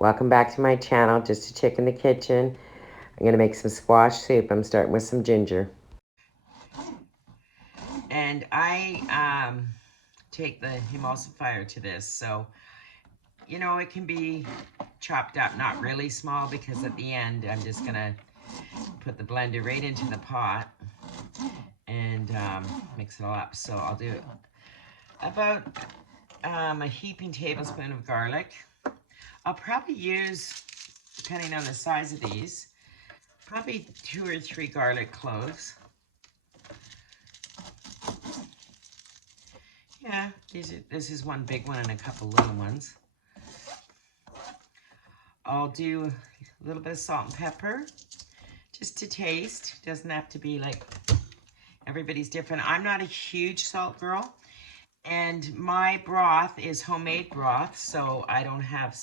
Welcome back to my channel, Just a Chick in the Kitchen. I'm going to make some squash soup. I'm starting with some ginger. And I take the emulsifier to this, so, you know, it can be chopped up, not really small, because at the end I'm just going to put the blender right into the pot and mix it all up. So I'll do about a heaping tablespoon of garlic. I'll probably use, depending on the size of these, probably 2 or 3 garlic cloves. Yeah, this is one big one and a couple little ones. I'll do a little bit of salt and pepper, just to taste. Doesn't have to be like, everybody's different. I'm not a huge salt girl, and my broth is homemade broth, so I don't have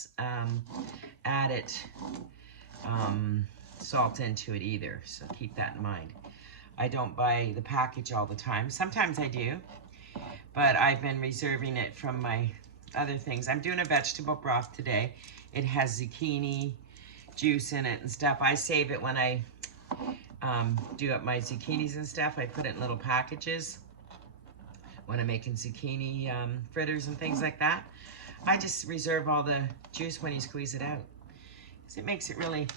added salt into it either, so keep that in mind. I don't buy the package all the time. Sometimes I do, but I've been reserving it from my other things. I'm doing a vegetable broth today. It has zucchini juice in it and stuff. I save it when I do up my zucchinis and stuff. I put it in little packages when I'm making zucchini fritters and things like that. I just reserve all the juice when you squeeze it out, because it makes it really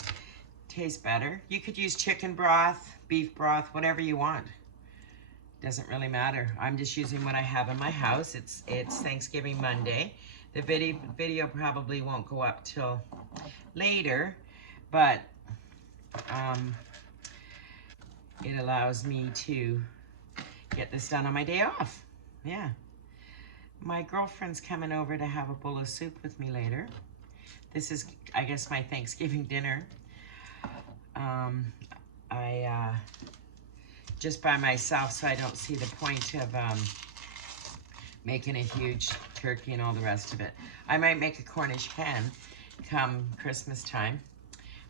taste better. You could use chicken broth, beef broth, whatever you want. Doesn't really matter. I'm just using what I have in my house. It's Thanksgiving Monday. The video probably won't go up till later, but it allows me to get this done on my day off. Yeah. My girlfriend's coming over to have a bowl of soup with me later. This is, I guess, my Thanksgiving dinner. I just by myself, so I don't see the point of making a huge turkey and all the rest of it. I might make a Cornish hen come Christmas time,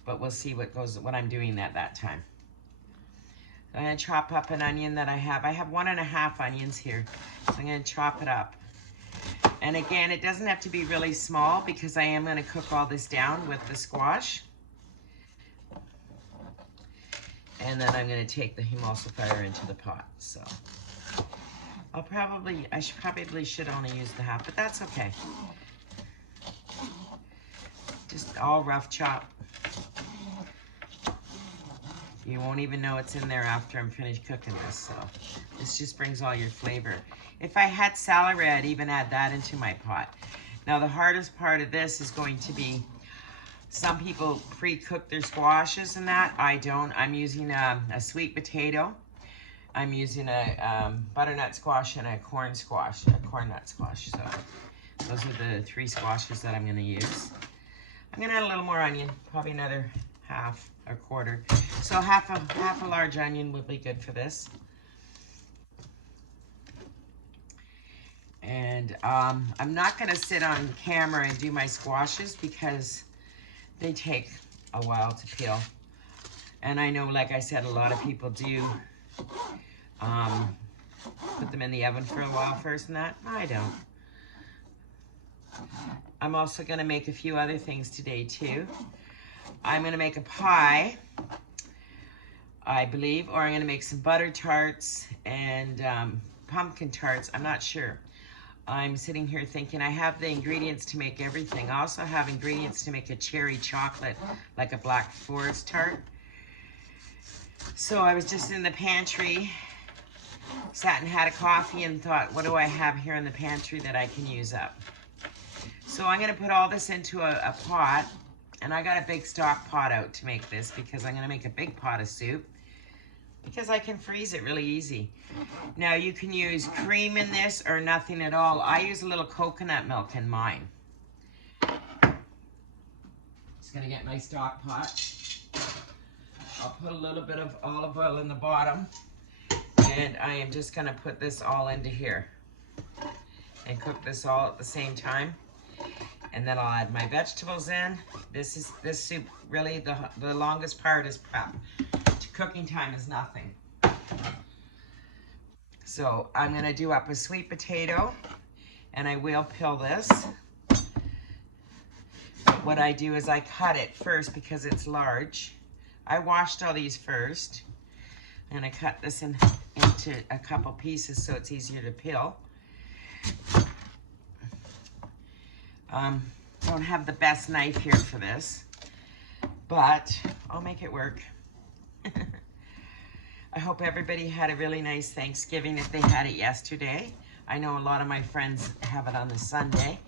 but we'll see what I'm doing at that time. I'm gonna chop up an onion that I have. I have 1.5 onions here, so I'm gonna chop it up. And again, it doesn't have to be really small, because I am gonna cook all this down with the squash. And then I'm going to take the emulsifier into the pot. So I probably should only use the half, but that's okay. Just all rough chop. You won't even know it's in there after I'm finished cooking this. So this just brings all your flavor. If I had celery, I'd even add that into my pot. Now the hardest part of this is going to be, some people pre-cook their squashes and that. I don't. I'm using a sweet potato. I'm using a butternut squash and a corn nut squash. So those are the 3 squashes that I'm going to use. I'm going to add a little more onion, probably another half or quarter. So half a large onion would be good for this. And I'm not going to sit on camera and do my squashes, because they take a while to peel. And I know, like I said, a lot of people do put them in the oven for a while first and that. I don't. I'm also going to make a few other things today too. I'm going to make a pie, I believe, or I'm going to make some butter tarts and pumpkin tarts. I'm not sure. I'm sitting here thinking I have the ingredients to make everything. I also have ingredients to make a cherry chocolate, like a Black Forest tart. So I was just in the pantry, sat and had a coffee and thought, what do I have here in the pantry that I can use up? So I'm going to put all this into a pot, and I got a big stock pot out to make this, because I'm going to make a big pot of soup, because I can freeze it really easy. Now you can use cream in this or nothing at all. I use a little coconut milk in mine. Just gonna get my stock pot. I'll put a little bit of olive oil in the bottom, and I am just gonna put this all into here and cook this all at the same time. And then I'll add my vegetables in. This soup, really the longest part is prep. Cooking time is nothing. So I'm gonna do up a sweet potato, and I will peel this. what I do is I cut it first because it's large. I washed all these first, and I cut this into a couple pieces so it's easier to peel. Don't have the best knife here for this, but I'll make it work. I hope everybody had a really nice Thanksgiving if they had it yesterday. I know a lot of my friends have it on the Sunday.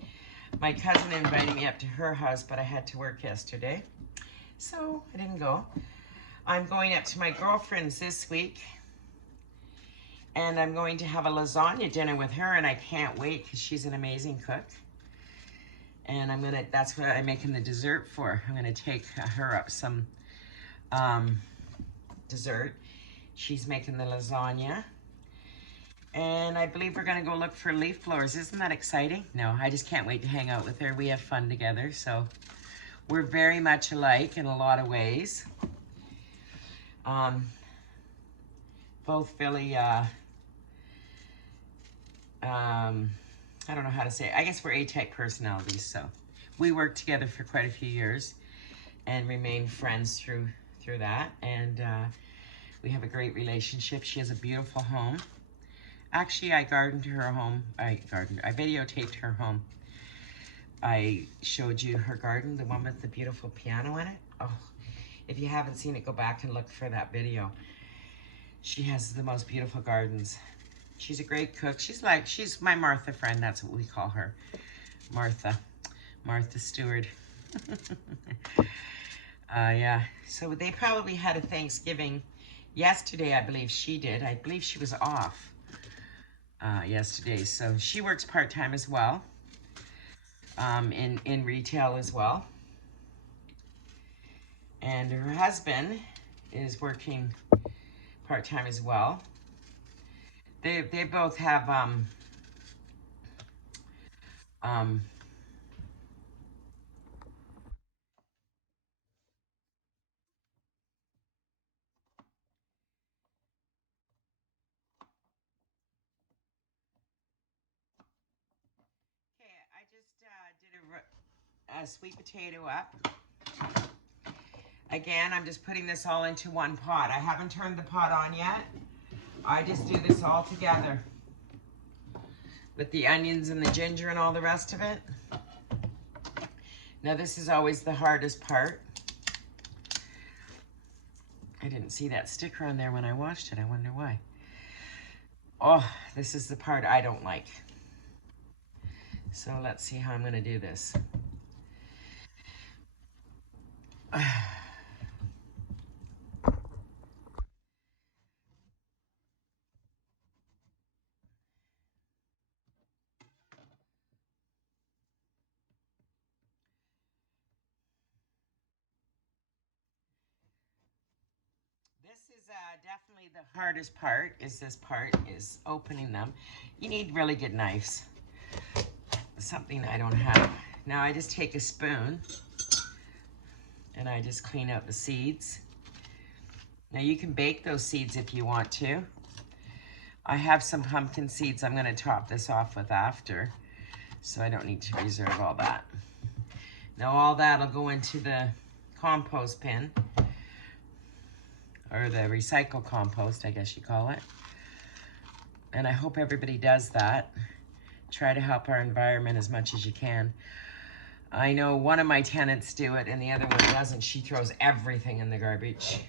My cousin invited me up to her house, but I had to work yesterday, so I didn't go. I'm going up to my girlfriend's this week, and I'm going to have a lasagna dinner with her, and I can't wait because she's an amazing cook. And that's what I'm making the dessert for. I'm gonna take her up some dessert. She's making the lasagna. And I believe we're gonna go look for leaf blowers. Isn't that exciting? No, I just can't wait to hang out with her. We have fun together, so we're very much alike in a lot of ways. Both really, I don't know how to say it. I guess we're A-type personalities, so we worked together for quite a few years and remained friends through that. And we have a great relationship. She has a beautiful home. Actually, I gardened her home. I videotaped her home. I showed you her garden, the one with the beautiful piano in it. Oh, if you haven't seen it, go back and look for that video. She has the most beautiful gardens. She's a great cook. She's my Martha friend. That's what we call her. Martha Stewart. Yeah, so they probably had a Thanksgiving yesterday, I believe she did. I believe she was off yesterday. So she works part-time as well, in retail as well. And her husband is working part-time as well. They both have okay, I just did a sweet potato up. Again, I'm just putting this all into one pot. I haven't turned the pot on yet. I just do this all together with the onions and the ginger and all the rest of it. Now this is always the hardest part. I didn't see that sticker on there when I washed it. I wonder why. Oh, this is the part I don't like. So let's see how I'm gonna do this. This is definitely the hardest part, is opening them. You need really good knives. Something I don't have. Now I just take a spoon and I just clean out the seeds. Now you can bake those seeds if you want to. I have some pumpkin seeds I'm gonna top this off with after, so I don't need to reserve all that. Now all that'll go into the compost bin, or the recycle compost, I guess you call it. And I hope everybody does that. Try to help our environment as much as you can. I know one of my tenants do it and the other one doesn't. She throws everything in the garbage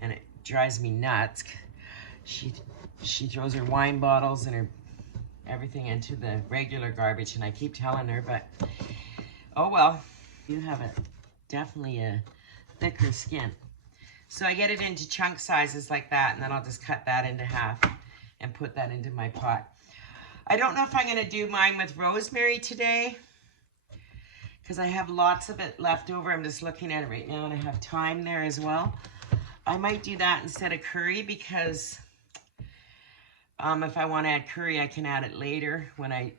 and it drives me nuts. She throws her wine bottles and her everything into the regular garbage, and I keep telling her, but oh well. You have definitely a thicker skin. So I get it into chunk sizes like that, and then I'll just cut that into half and put that into my pot. I don't know if I'm gonna do mine with rosemary today because I have lots of it left over. I'm just looking at it right now, and I have thyme there as well. I might do that instead of curry because if I want to add curry, I can add it later when I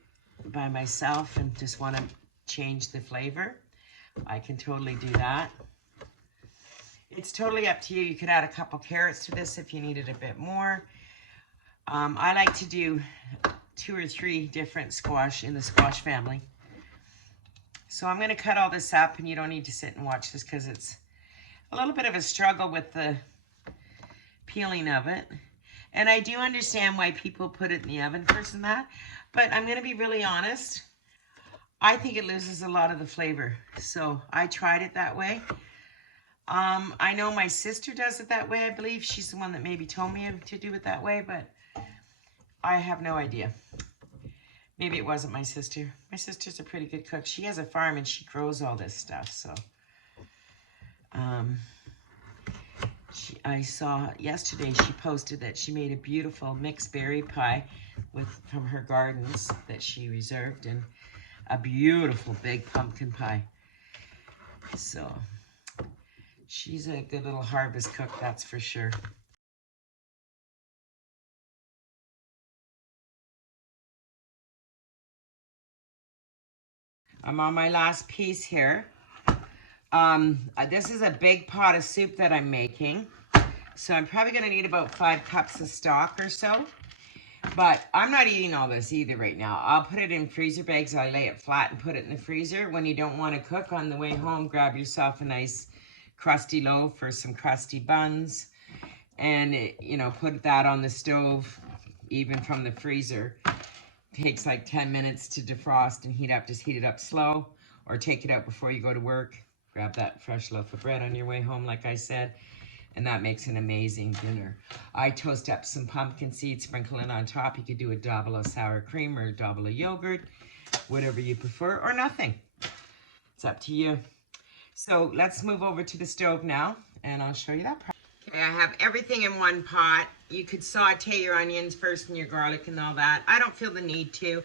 by myself and just want to change the flavor. I can totally do that. It's totally up to you. You could add a couple carrots to this if you needed a bit more. I like to do 2 or 3 different squash in the squash family. So I'm going to cut all this up, and you don't need to sit and watch this because it's a little bit of a struggle with the peeling of it. And I do understand why people put it in the oven first and that, but I'm going to be really honest. I think it loses a lot of the flavor. So I tried it that way. I know my sister does it that way. I believe she's the one that maybe told me to do it that way, but I have no idea. Maybe it wasn't my sister. My sister's a pretty good cook. She has a farm and she grows all this stuff. So I saw yesterday she posted that she made a beautiful mixed berry pie from her gardens that she reserved, and a beautiful big pumpkin pie. So she's a good little harvest cook, that's for sure. I'm on my last piece here. This is a big pot of soup that I'm making. So I'm probably going to need about 5 cups of stock or so. But I'm not eating all this either right now. I'll put it in freezer bags. I lay it flat and put it in the freezer. When you don't want to cook on the way home, grab yourself a nice crusty loaf or some crusty buns. And, put that on the stove, even from the freezer. It takes like 10 minutes to defrost and heat up. Just heat it up slow, or take it out before you go to work. Grab that fresh loaf of bread on your way home, like I said, and that makes an amazing dinner. I toast up some pumpkin seeds, sprinkle it on top. You could do a double of sour cream or a double of yogurt, whatever you prefer, or nothing. It's up to you. So let's move over to the stove now, and I'll show you that part. Okay, I have everything in one pot. You could saute your onions first and your garlic and all that. I don't feel the need to.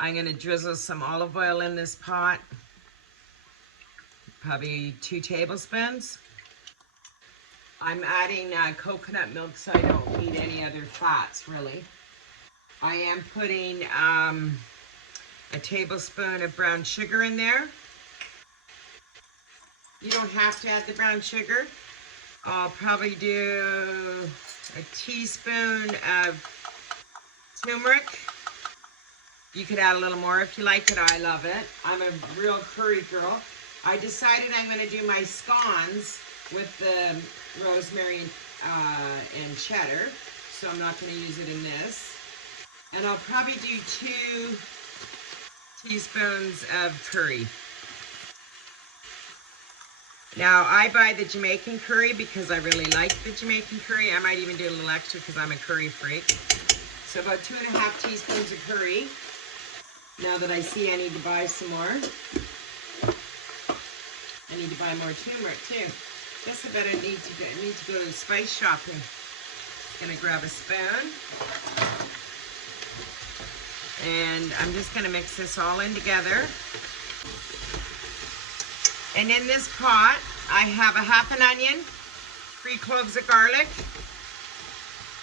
I'm going to drizzle some olive oil in this pot. Probably 2 tablespoons. I'm adding coconut milk, so I don't need any other fats, really. I am putting a tablespoon of brown sugar in there. You don't have to add the brown sugar. I'll probably do a teaspoon of turmeric. You could add a little more if you like it. I love it. I'm a real curry girl. I decided I'm going to do my scones with the rosemary and cheddar, so I'm not going to use it in this. And I'll probably do 2 teaspoons of curry. Now, I buy the Jamaican curry because I really like the Jamaican curry. I might even do a little extra because I'm a curry freak. So about 2.5 teaspoons of curry. Now that I see I need to buy some more. I need to buy more turmeric too. Guess I better need to go to spice shopping. Gonna grab a spoon. And I'm just gonna mix this all in together. And in this pot, I have a half an onion, 3 cloves of garlic,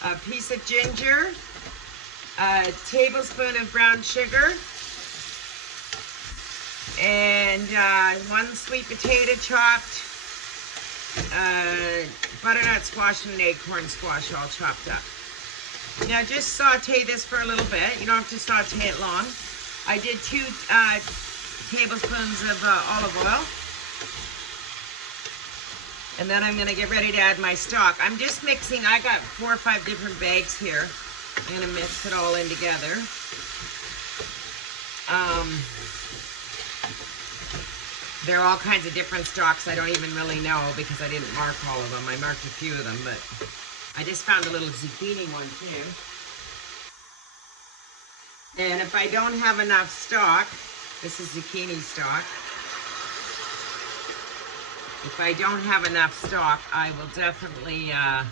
a piece of ginger, a tablespoon of brown sugar, and 1 sweet potato chopped, butternut squash and an acorn squash all chopped up. Now just saute this for a little bit. You don't have to saute it long. I did 2 tablespoons of olive oil. And then I'm gonna get ready to add my stock. I'm just mixing, I got 4 or 5 different bags here. I'm gonna mix it all in together. There are all kinds of different stocks I don't even really know because I didn't mark all of them. I marked a few of them, but I just found a little zucchini one too. And if I don't have enough stock, this is zucchini stock. If I don't have enough stock, I will definitely, I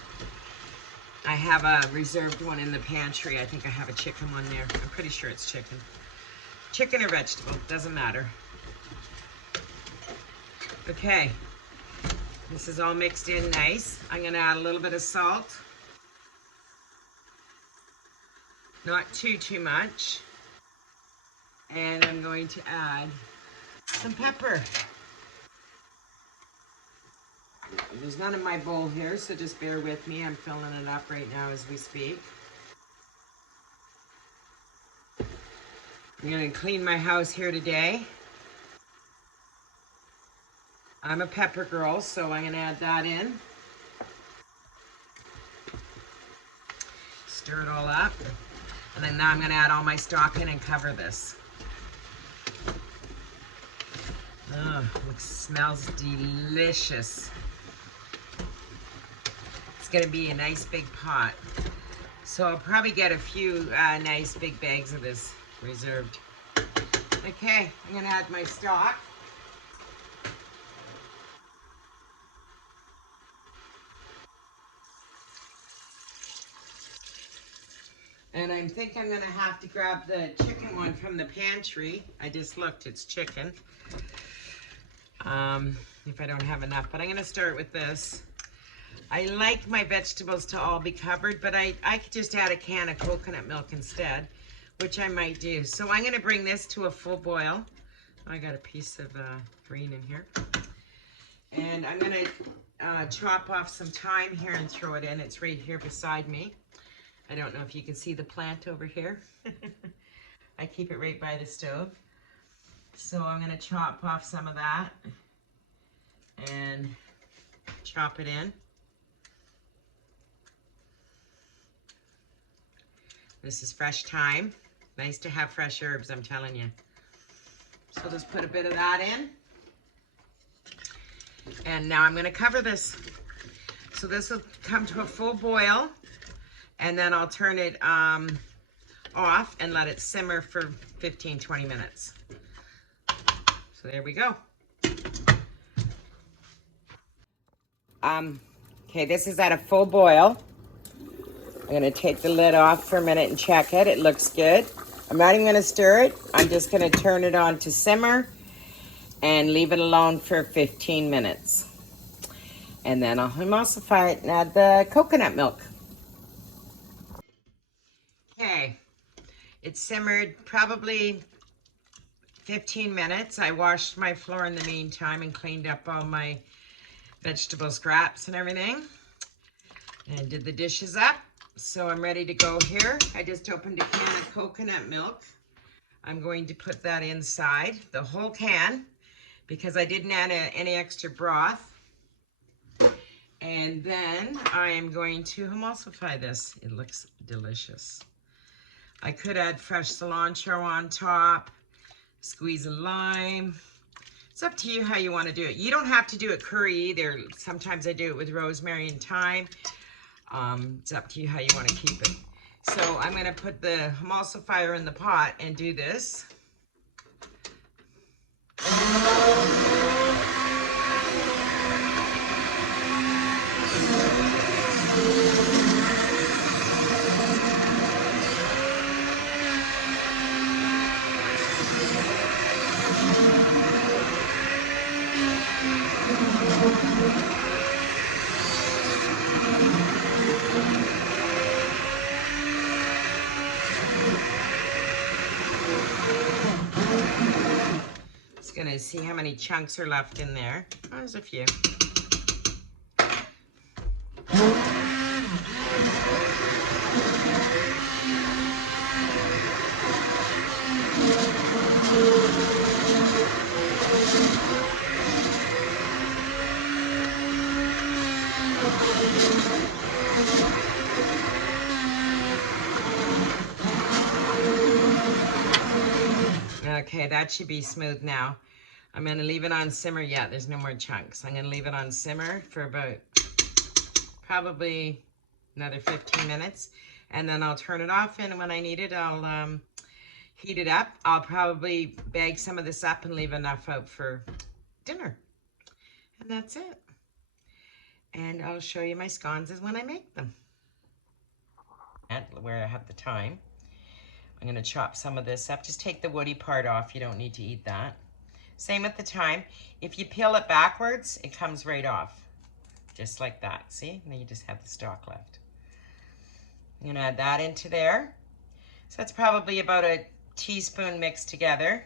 have a reserved one in the pantry. I think I have a chicken one there. I'm pretty sure it's chicken. Chicken or vegetable, doesn't matter. Okay, this is all mixed in nice. I'm gonna add a little bit of salt. Not too much. And I'm going to add some pepper. There's none in my bowl here, so just bear with me. I'm filling it up right now as we speak. I'm gonna clean my house here today. I'm a pepper girl, so I'm gonna add that in. Stir it all up. And then now I'm gonna add all my stock in and cover this. Oh, it smells delicious. It's gonna be a nice big pot. So I'll probably get a few nice big bags of this reserved. Okay, I'm gonna add my stock. And I think I'm gonna have to grab the chicken one from the pantry. I just looked, it's chicken. If I don't have enough, but I'm gonna start with this. I like my vegetables to all be covered, but I could just add a can of coconut milk instead, which I might do. So I'm gonna bring this to a full boil. I got a piece of green in here. And I'm gonna chop off some thyme here and throw it in. It's right here beside me. I don't know if you can see the plant over here. I keep it right by the stove. So I'm gonna chop off some of that and chop it in. This is fresh thyme. Nice to have fresh herbs, I'm telling you. So just put a bit of that in. And now I'm gonna cover this. So this will come to a full boil, and then I'll turn it off and let it simmer for 15-20 minutes. So there we go. Okay, this is at a full boil. I'm gonna take the lid off for a minute and check it. It looks good. I'm not even gonna stir it. I'm just gonna turn it on to simmer and leave it alone for 15 minutes. And then I'll emulsify it and add the coconut milk. Okay, it's simmered probably 15 minutes. I washed my floor in the meantime and cleaned up all my vegetable scraps and everything. And did the dishes up. So I'm ready to go here. I just opened a can of coconut milk. I'm going to put that inside, the whole can, because I didn't add any extra broth. And then I am going to emulsify this. It looks delicious. I could add fresh cilantro on top, squeeze a lime. It's up to you how you want to do it. You don't have to do it curry either. Sometimes I do it with rosemary and thyme. It's up to you how you want to keep it. So I'm going to put the emulsifier in the pot and do this. Just going to see how many chunks are left in there. Oh, there's a few. Okay, that should be smooth now. I'm going to leave it on simmer. Yeah, there's no more chunks. I'm going to leave it on simmer for about probably another 15 minutes. And then I'll turn it off, and when I need it, I'll heat it up. I'll probably bag some of this up and leave enough out for dinner. And that's it. And I'll show you my scones when I make them. Where I have the thyme. I'm going to chop some of this up. Just take the woody part off. You don't need to eat that. Same with the thyme. If you peel it backwards, it comes right off. Just like that. See? Now you just have the stalk left. I'm going to add that into there. So that's probably about a teaspoon mixed together.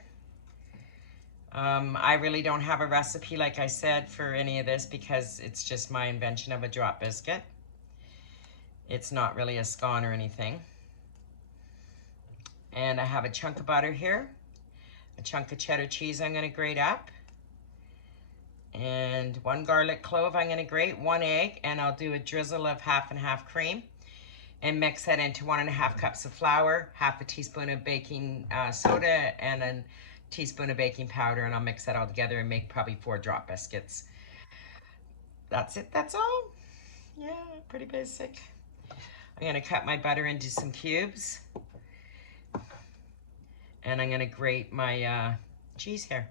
I really don't have a recipe, like I said, for any of this because it's just my invention of a drop biscuit. It's not really a scone or anything. And I have a chunk of butter here, a chunk of cheddar cheese I'm going to grate up, and 1 garlic clove I'm gonna grate, 1 egg, and I'll do a drizzle of half and half cream and mix that into 1.5 cups of flour, half a teaspoon of baking soda, and a teaspoon of baking powder, and I'll mix that all together and make probably 4 drop biscuits. That's it, that's all. Yeah, pretty basic. I'm gonna cut my butter into some cubes, and I'm gonna grate my cheese here.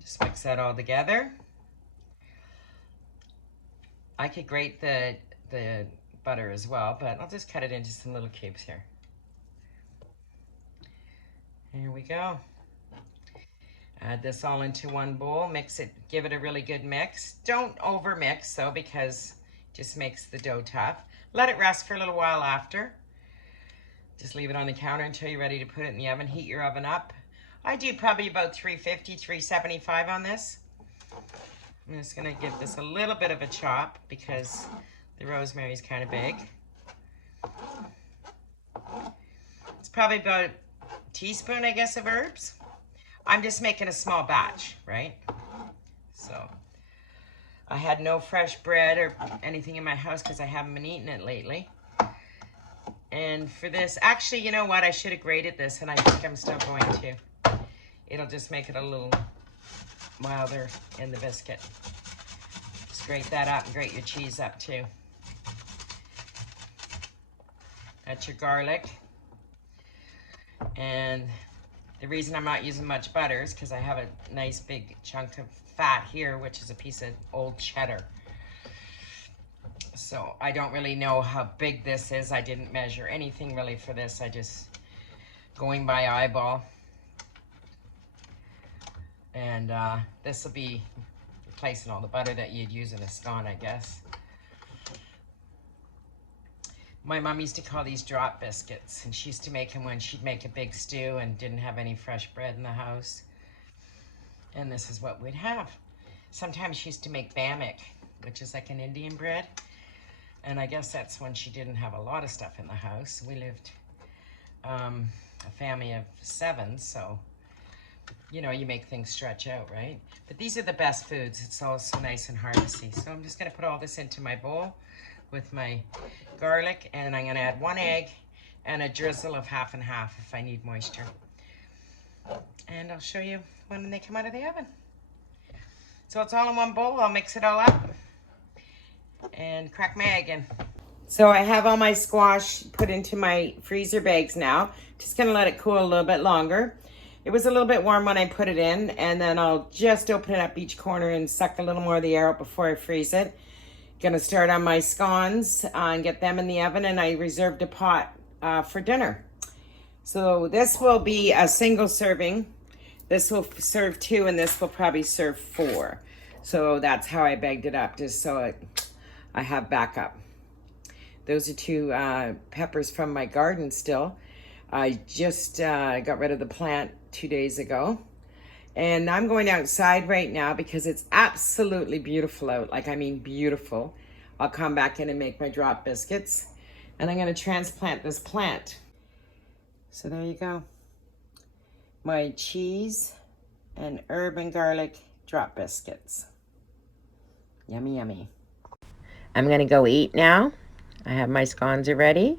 Just mix that all together. I could grate the butter as well, but I'll just cut it into some little cubes here. Here we go. Add this all into one bowl, mix it, give it a really good mix. Don't over mix though, because it just makes the dough tough. Let it rest for a little while after. Just leave it on the counter until you're ready to put it in the oven. Heat your oven up. I do probably about 350, 375 on this. I'm just gonna give this a little bit of a chop because the rosemary is kind of big. It's probably about a teaspoon, I guess, of herbs. I'm just making a small batch, right? So I had no fresh bread or anything in my house because I haven't been eating it lately. And for this, actually, you know what? I should have grated this, and I think I'm still going to. It'll just make it a little milder in the biscuit. Just grate that up and grate your cheese up too. That's your garlic. And the reason I'm not using much butter is because I have a nice big chunk of fat here, which is a piece of old cheddar. So I don't really know how big this is. I didn't measure anything really for this. I just going by eyeball. And this will be replacing all the butter that you'd use in a scone, I guess. My mom used to call these drop biscuits, and she used to make them when she'd make a big stew and didn't have any fresh bread in the house. And this is what we'd have. Sometimes she used to make bamik, which is like an Indian bread. And I guess that's when she didn't have a lot of stuff in the house. We lived a family of 7, so you know, you make things stretch out, right? But these are the best foods. It's all so nice and harvesty. So I'm just gonna put all this into my bowl with my garlic, and I'm gonna add 1 egg and a drizzle of half and half if I need moisture. And I'll show you when they come out of the oven. So it's all in one bowl. I'll mix it all up and crack my egg in. So I have all my squash put into my freezer bags now. Just gonna let it cool a little bit longer. It was a little bit warm when I put it in, and then I'll just open it up each corner and suck a little more of the air out before I freeze it. Gonna start on my scones and get them in the oven, and I reserved a pot for dinner. So this will be a single serving. This will serve 2, and this will probably serve 4. So that's how I bagged it up, just so I have backup. Those are 2 peppers from my garden still. I just got rid of the plant 2 days ago. And I'm going outside right now because it's absolutely beautiful out. Like, I mean, beautiful. I'll come back in and make my drop biscuits. And I'm gonna transplant this plant. So there you go. My cheese and herb and garlic drop biscuits. Yummy, yummy. I'm gonna go eat now. I have my scones ready.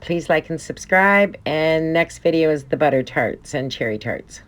Please like and subscribe. And next video is the butter tarts and cherry tarts.